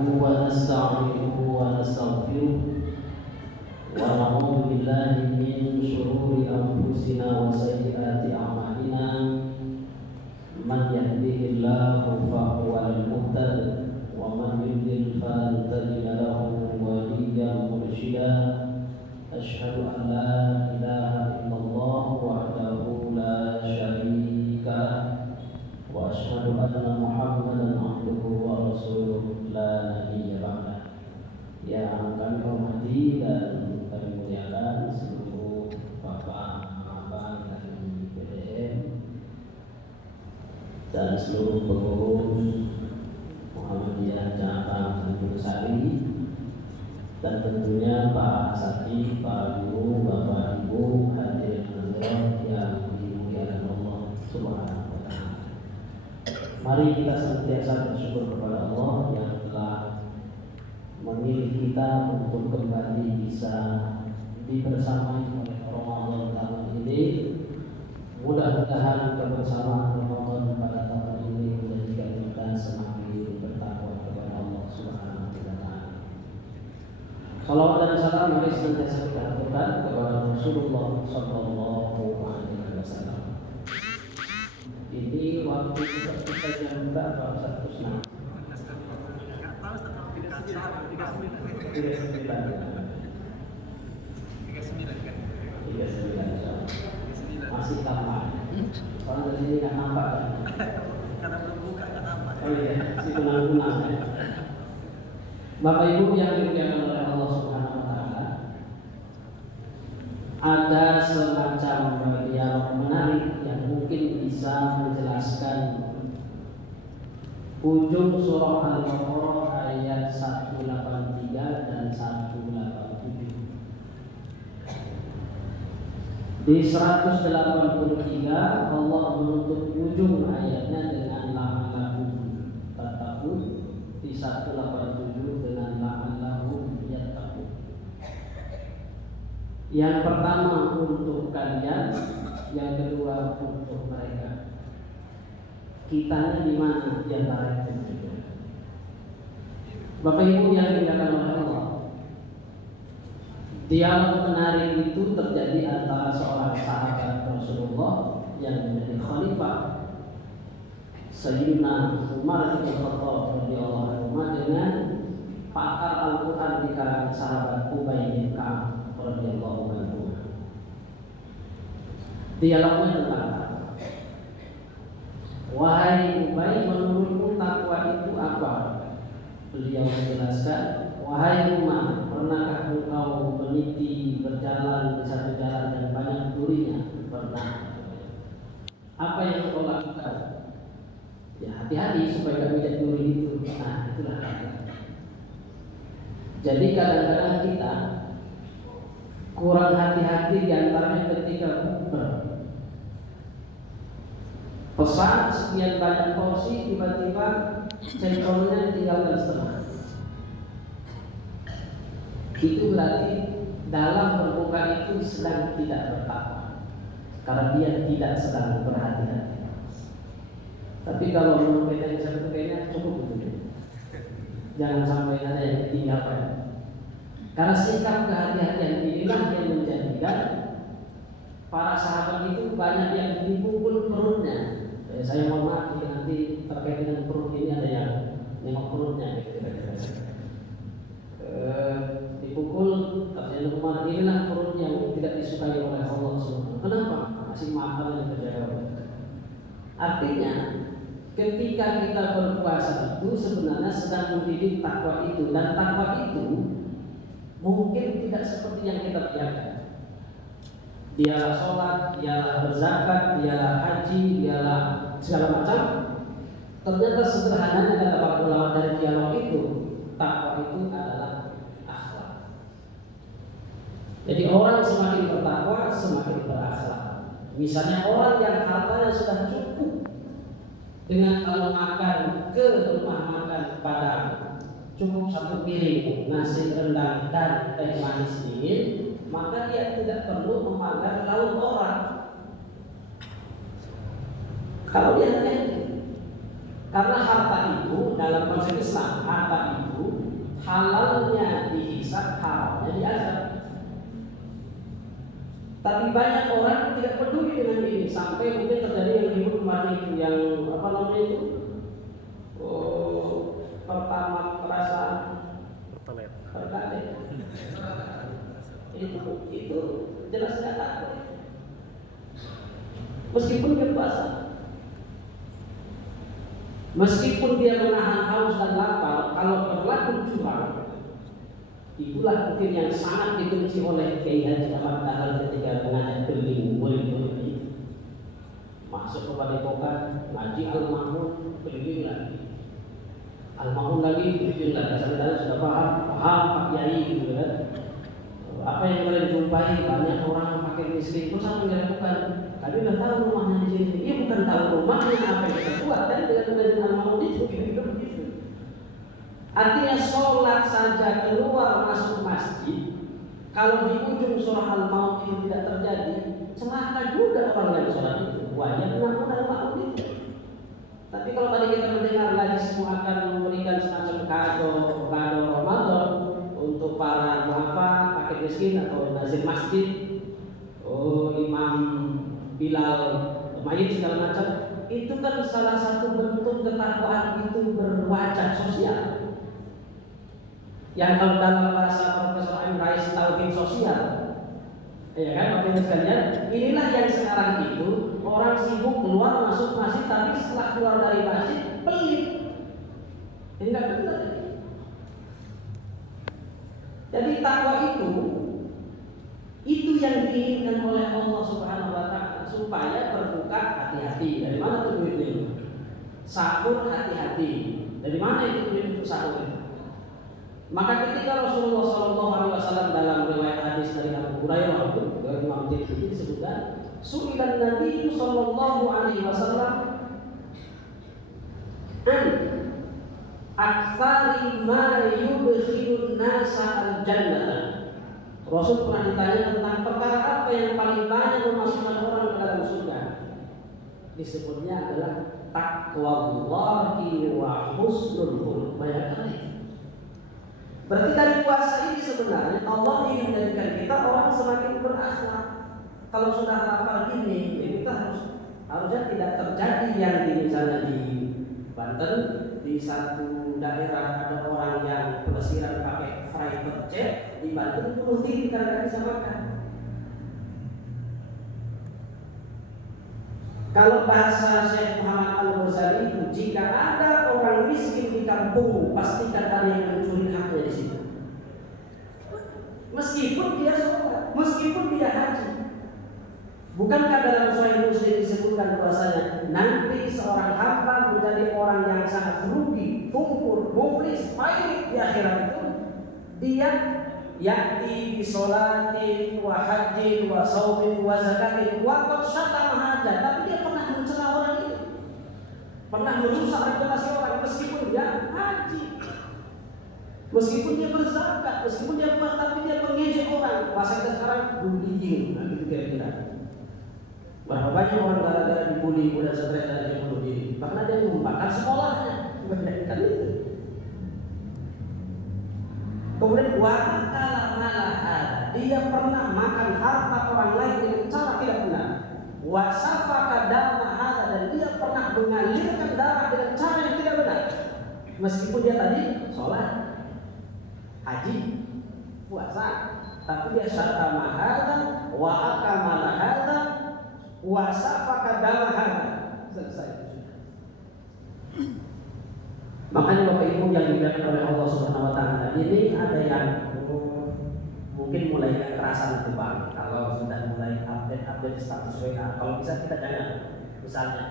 ونستعينه ونستغفره ونعوذ بالله من شرور أنفسنا وسيئات أعمالنا من يهده الله فهو المهتد ومن يضلل فلن تجد له وليا مرشدا أشهد أن لا إله إلا الله وحده لا شريك له وأشهد أن محمدا عبده ورسوله لا نبي بعده. Yang kami hormati dan kami muliakan seluruh bapak, abang dari PDM dan seluruh pengurus Muhammadiyah Cabang Tanjung Sari, dan tentunya Pak Asati, Pak Guru, Bapak Ibu hadirin yang dimuliakan Allah Subhanahu wa Ta'ala. Mari kita senantiasa bersyukur kepada Allah yang telah memilih kita untuk kembali bisa dibersamai oleh Ramadan tahun ini. Mudah-mudahan kebersamaan Ramadan pada tahun ini menjadikan kita semakin bertakwa kepada Allah Subhanahu wa Ta'ala. Salawat dan salam mari senantiasa kita aturkan kepada Rasulullah Sallallahu Alaihi Wasallam. Ini waktu kita jam berapa Ustaz Kusna? Masih lama. Orang dari sini nggak nampak kan? Karena belum buka nggak nampak. Oh iya, masih kunang-kunang ya. Bapak Ibu yang dimuliakan oleh Allah Subhanahu Wa Taala, ada semacam dialog menarik yang mungkin bisa menjelaskan ujung surah Al-Baqarah ayat 183 dan 187. Di 183 Allah menutup ujung ayatnya dengan la'allahum tattaqun, di 187 dengan la'allahum yattaqun. Yang pertama untuk kalian, yang kedua untuk mereka. Kitanya di mana di antara itu? Bapak Ibu yang dimuliakan oleh Allah, dialog menarik itu terjadi antara seorang sahabat Rasulullah yang menjadi khalifah Sayyidina Umar bin Khattab radhiyallahu anhu dengan pakar Al-Quran di kalangan sahabat Ubay bin Ka'ab radhiyallahu anhu. Dialognya tentang wahai Ubay, menurutmu takwa itu apa? Beliau menjelaskan, wahai Umar, pernahkah engkau meniti berjalan di satu jalan dan banyak durinya? Pernah. Apa yang kau lakukan? Ya hati-hati supaya tidak menjadi duri itu. Nah itulah. Jadi kadang-kadang kita kurang hati-hati diantaranya ketika bukber. Pesan sekian banyak porsi, tiba-tiba cendolnya ditinggalkan setengah. Itu berarti dalam berbuka itu sedang tidak bertakwa, karena dia tidak sedang berhati-hati. Tapi kalau menurut beda seperti kayaknya cukup begitu. Jangan sampai ada yang ditinggalkan. Karena sikap kehati-hatian inilah yang menjadikan para sahabat itu banyak yang dipukul perutnya. Saya mohon maaf nanti terkait dengan perut ini ada yang nengok perutnya dipukul, katanya Umar, inilah perut yang tidak disukai oleh Allah SWT. Kenapa? Masih makan yang terjawab. Artinya ketika kita berpuasa itu sebenarnya sedang mendidik takwa itu, dan takwa itu mungkin tidak seperti yang kita bayangkan. Dialah sholat, dialah berzakat, dialah haji, dialah segala macam. Ternyata sederhananya kata para ulama dari dialog itu, takwa itu adalah akhlak. Jadi orang semakin bertakwa semakin berakhlak. Misalnya orang yang hartanya sudah cukup, dengan kalau makan ke rumah makan Padang cukup satu piring nasi rendang dan teh manis dingin, maka dia tidak perlu memakan lauk orang. Kalau dia hati-hati, karena harta itu dalam konsep Islam, harta itu halalnya dihisab, haramnya diazab. Tapi banyak orang tidak peduli dengan ini, sampai mungkin terjadi yang ribut kemarin itu, yang apa namanya itu, pertama perasaan perkalit. Itu jelas tidak takut. Meskipun dia puasa, meskipun dia menahan haus dan lapar, kalau berlaku curang, itulah mungkin yang sangat dibenci oleh Kiai Haji Ahmad Dahlan ketika mengajak keliling murid-murid itu. Masuk ke padepokan, ngaji al-mahmud, keliling lagi. Al-mahmud lagi, keliling lagi. Sampai sudah paham Pak Kiai gitu kan. Apa yang kalian jumpai, banyak orang pakai miskin, terus apa yang dilakukan? Kami sudah tahu rumahnya di sini. Dia bukan tahu rumahnya, apa yang kita buat, dan tidak dengan al-mahmud itu kira-kira begitu. Artinya sholat saja keluar masuk masjid, kalau di ujung surah Al-Maun itu tidak terjadi, celaka juga orang yang sholat itu. Wajib mengaku Al-Maun itu. Tapi kalau tadi kita mendengar lagi semua akan memberikan semacam kado Ramadan untuk para duafa, fakir miskin atau nazir masjid, imam Bilal, mayit segala macam, itu kan salah satu bentuk ketakwaan itu berwajah sosial. Yang kalau dalam bahasa Profesor Amin Rais tauhid sosial, ya kan, Bapak Ibu sekalian, inilah yang sekarang itu orang sibuk keluar masuk masjid, tapi setelah keluar dari masjid pelit. Ini nggak benar. Jadi takwa itu yang diinginkan oleh Allah Subhanahu Wa Taala, supaya berbuka hati-hati. Dari mana tuh duitnya? Sahur hati-hati. Dari mana itu duit untuk sahur itu? Maka ketika Rasulullah SAW dalam riwayat hadis dari Abu Hurairah itu, dari Imam Tirmidzi disebutkan, su'ilan Nabi Sallallahu Alaihi Wasallam an aktsari ma yudkhilun nasa al-jannah. Rasul pernah ditanya tentang perkara apa yang paling banyak memasukkan orang ke dalam surga. Disebutnya adalah taqwallahi wa husnul khuluq. Berarti dari puasa ini sebenarnya Allah ingin menjadikan kita orang semakin berakhlak. Kalau sudah hafal ini, ya kita harusnya tidak terjadi yang misalnya di Banten, di satu daerah ada orang yang pelesiran pakai private jet, di Banten bunuh diri karena bisa makan. Kalau bahasa Syekh Muhammad Al-Ghazali itu, jika ada orang miskin di kampung, pastikan ada yang mencuri haknya di situ. Meskipun dia sholat, meskipun dia haji. Bukankah dalam Sahih Muslim disebutkan bahwasanya nanti seorang hamba menjadi orang yang sangat rugi, tumpul, muflis, pahit di akhirat itu, dia ya'ti bi sholatin wa hajjin wa shaumin wa zakatin wa qad syatama hajat, tapi dia pernah mencela orang itu, pernah merusak reputasi orang meskipun dia haji, meskipun dia berzakat, meskipun dia puasa, tapi dia mengejek orang. Bahasa kita sekarang bullying, nah gitu kira-kira. Berapa banyak orang gara-gara dibully, udah stres dan dia bunuh diri karena dia membakar sekolahnya, kan itu. Kemudian dia pernah makan harta orang lain dengan cara tidak benar. Wasafaka dama hada, dan dia pernah mengalirkan darah dengan cara yang tidak benar. Meskipun dia tadi sholat, haji, puasa, tapi dia syatama hada, wa akamala hada, wasafaka dama hada. Selesai. Makanya Bapak Ibu yang dimuliakan oleh Allah Subhanahu Wa Taala, ini ada yang mungkin mulai kekerasan itu Pak. Kalau sudah mulai update status WA, kalau bisa kita jangan, misalnya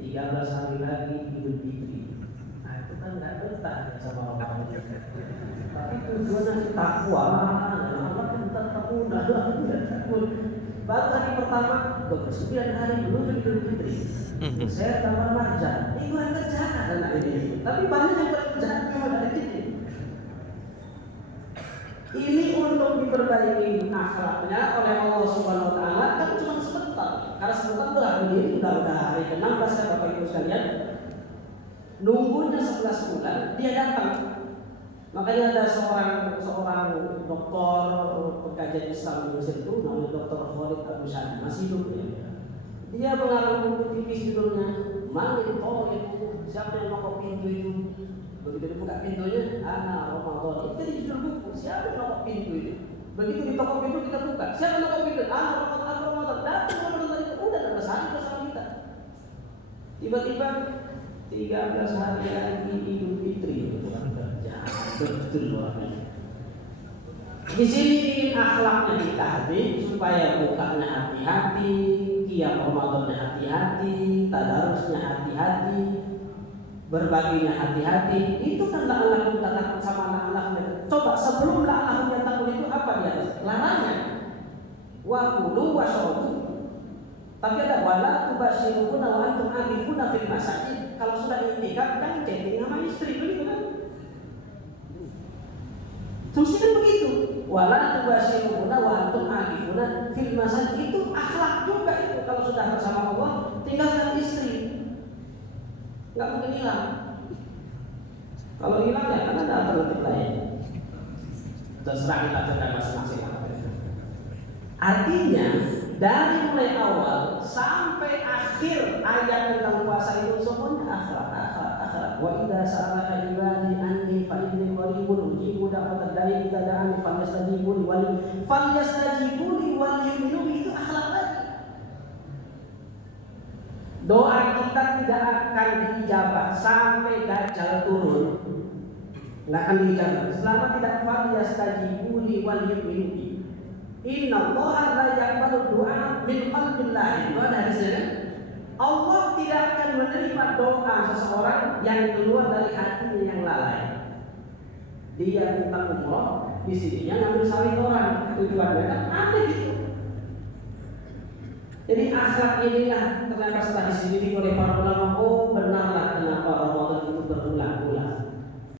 13 hari lagi Idul Fitri, nah itu kan nggak betah sama orang itu. Tapi tujuannya takwa, Allah kita takut, baru hari pertama 29 hari menuju Idul Fitri. Saya tambah marjan, ini kurang kerjaan anak ini. Tapi banyak yang bekerjaan pada ini. Ini untuk diperbaiki akhlaknya oleh Allah Subhanahu Wa Taala, kan cuma sebentar. Karena sebentar tuh ini udah hari ke-16 ya Bapak Ibu sekalian. Nunggunya 11 bulan dia datang. Makanya ada seorang dokter pengkajian Islam di Mesir itu namanya Dr. Khalid Abu Shani, masih hidup ya. Dia mengarang buku tipis judulnya Mangin Torik, siapa yang nokok pintu itu? Begitu dibuka pintunya, anak Ramadan. Itu di judul buku, siapa yang nokok pintu itu? Begitu ditok pintu kita buka, siapa yang nokok pintu? Anak Ramadan. Datang Ramadan itu udah bersama kita. Tiba-tiba 13 hari lagi Idul Fitri, bukan kerja, betul orangnya. Di sini ingin akhlaknya ditahdir supaya bukanya hati-hati, qiyam Ramadannya hati-hati, tadarusnya hati-hati, berbaginya hati-hati. Itu kan la'allahu kita takut sama la'allahu. Coba sebelum la'allahu yang takut itu apa dia? Larangan. Wa kulu wa syrabu. Tapi ada wala tubasyiruna wa antum aqifuna fil masajid. Kalau sudah iktikaf kan chatting sama istri begitu kan? Semestinya begitu. Wala tubasyiruna wa antum aqifuna fil masajid, itu akhlak juga itu. Kalau sudah bersama Allah, tinggalkan istri. Enggak mungkin hilang. Kalau hilang ya kan ada alternatif lain. Terserah kita sedang masing-masing. Artinya dari mulai awal sampai akhir ayat tentang puasa itu semuanya akhlak. Wa idza sa'alaka ibadi anni fa inni qaribun ujibu da'watad da'i idza da'ani falyastajibu li wal yu'minu bi, itu akhlak lagi. Doa kita tidak akan diijabah sampai Dajjal turun. Enggak akan diijabah selama tidak falyastajibu li wal yu'minu bi. Inna Allah la yaqbalu du'a min qalbillah. Itu ada hadisnya kan? Allah tidak akan menerima doa seseorang yang keluar dari hatinya yang lalai. Dia minta umroh, di sininya ngambil sawit orang, tujuannya kan ada gitu. Jadi akhlak inilah ternyata setelah diselidiki oleh para ulama